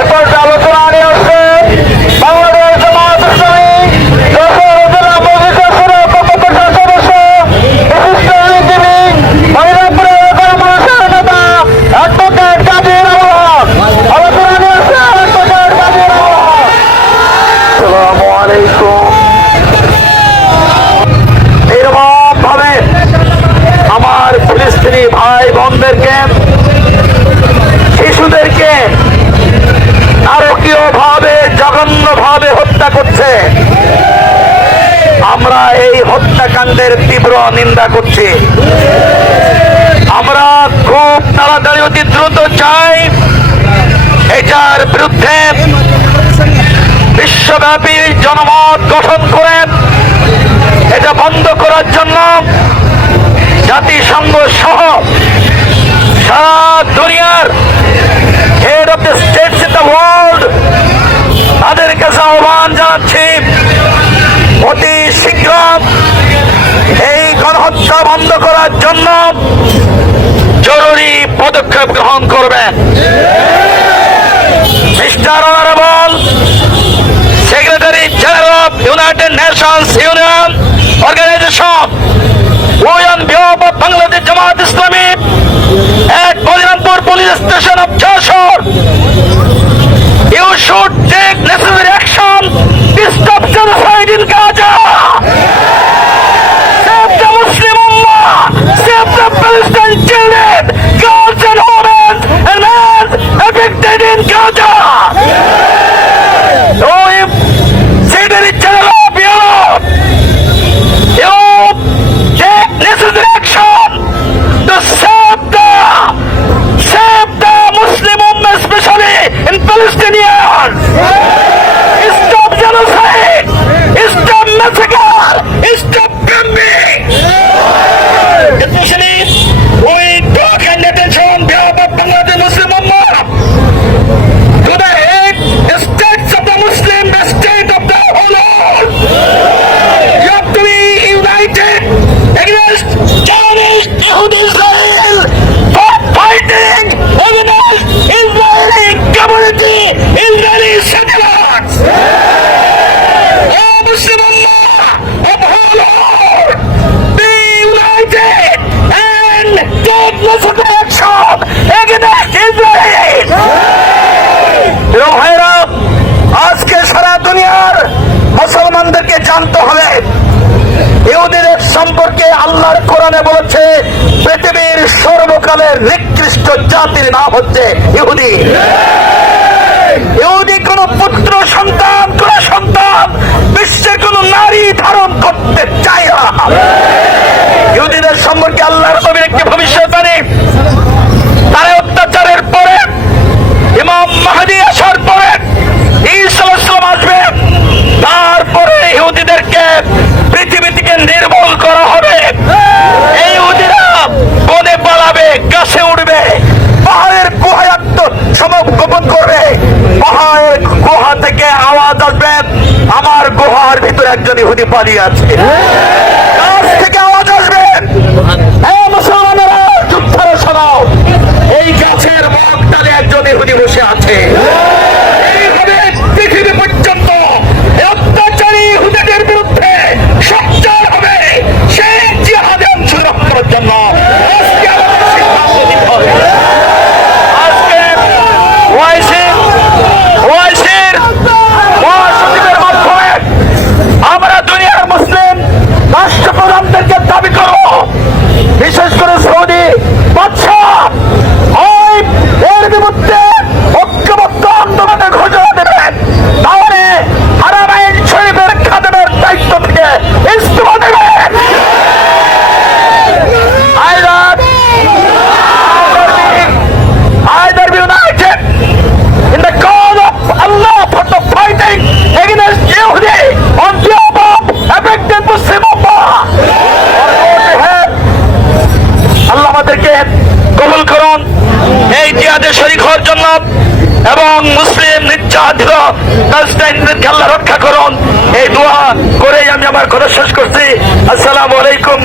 এরপর আলোচনা নিয়ে আসছে বাংলাদেশ জামায়াত ইসলামী যশোর জেলা মজলিসের সদস্য বিশিষ্ট আইনজীবী মহিলাপুরের কর্মসূচির নেতা অ্যাডভোকেট কাজী রহমান। আলোচনা নিয়ে আসছে অ্যাডভোকেট কাজী রহমান। আসসালামু আলাইকুম। এরকম ভাবে আমার ফিলিস্তিনি ভাই বোনদেরকে, শিশুদেরকে নারকীয় ভাবে জঘন্য ভাবে হত্যা করছে। আমরা এই হত্যাকাণ্ডের তীব্র নিন্দা করছি। আমরা খুব তাড়াতাড়ি অতি দ্রুত চাই এটার বিরুদ্ধে বিশ্বব্যাপী জনমত গঠন করে এটা বন্ধ করার জন্য জাতিসংঘ সহ সারা দুনিয়ার head of the states in the world তাদের কাছে আহ্বান জানাচ্ছি অতি শীঘ্র এই গণহত্যা বন্ধ করার জন্য জরুরি পদক্ষেপ গ্রহণ করবেন। Mister honourable secretary general of United Nations union organisation, we on behalf of Bangladesh Jamaat Islami at Boliranpur Police Station of Jashore, you should take necessary action to stop genocide in Gaza. Save the Muslim Ummah, save the Palestinian children, girls and women and men affected in Gaza. Secretary General of Europe, you take necessary action to save the Muslim Ummah, especially in Palestinians. Stop genocide, stop massacre, stop bombing. Especially, we talk and attention on behalf of Bangladesh Muslim Ummah to the head states of the Muslim, the state of the whole world. You have to be united against Zionist Israel, for fighting against Israeli community, Israeli settlers. Oh, Muslim Ummah of whole world, be united and take necessary action against Israel. ভাইরা, আজকে সারা দুনিয়ার মুসলমানদেরকে জানতে হবে ইহুদিদের সম্পর্কে আল্লাহর কোরআনে বলেছে পৃথিবীর সর্বকালের নিকৃষ্ট জাতির নাম হচ্ছে ইহুদি। ইহুদি কোন পুত্র সন্তান, কোন সন্তান বিশ্বে কোন নারী ধারণ করতে চায় না। ইহুদিদের সম্পর্কে আল্লাহর নবীর একটি ভবিষ্যৎবাণী, তারা অত্যাচারের পরে ইমাম মাহদী আসার পরে ঈসা আলাইহিস সালাম আসবে, তারপরে ইহুদিদেরকে পৃথিবী থেকে নির্মূল করা হবে। এই ইহুদিরা বনে পালাবে, গাছে উঠবে, পাহাড়ের গুহায় আত্মসমর্পণ করবে। পাহাড়ের গুহা থেকে আওয়াজ আসবে, আমার গুহার ভিতরে একজন ইহুদি পালিয়ে আছে। গাছ থেকে আওয়াজ আসবে, এই মুসলমানেরা যুদ্ধের শোনাও, এই গাছের মগডালে একজন ইহুদি বসে আছে। এইভাবে পৃথিবী পর্যন্ত অত্যাচারী ইহুদিদের বিরুদ্ধে সোচ্চার হবে। সেই জিহাদে অংশগ্রহণ করার জন্য আজকে আমাদের সিদ্ধান্ত নিতে হবে। আজকে ওআইসির মহাসচিবের মাধ্যমে আমরা দুনিয়ার মুসলিম রাষ্ট্রপ্রধানদেরকে দাবি করব, বিশেষ করে সৌদি বাদশাহ এর বিরুদ্ধে ঐক্যবদ্ধ আন্দোলনের ঘোষণা দেবেন, তাহলে হারামাইন শরীফের খাদেমের দায়িত্ব থেকে ইস্তফা দেবেন। Either be united in the cause of Allah for the fighting against Yehudi on behalf of affected Muslim Ummah. আল্লাহ আমাদেরকে কবুল করুন এই জিহাদে শরীক হওয়ার জন্য, এবং মুসলিম নির্যাতিত প্যালেস্টাইনদেরকে আল্লাহ রক্ষা করুন। এই দোয়া করেই আমি আমার কথা শেষ করছি। আসসালামু আলাইকুম।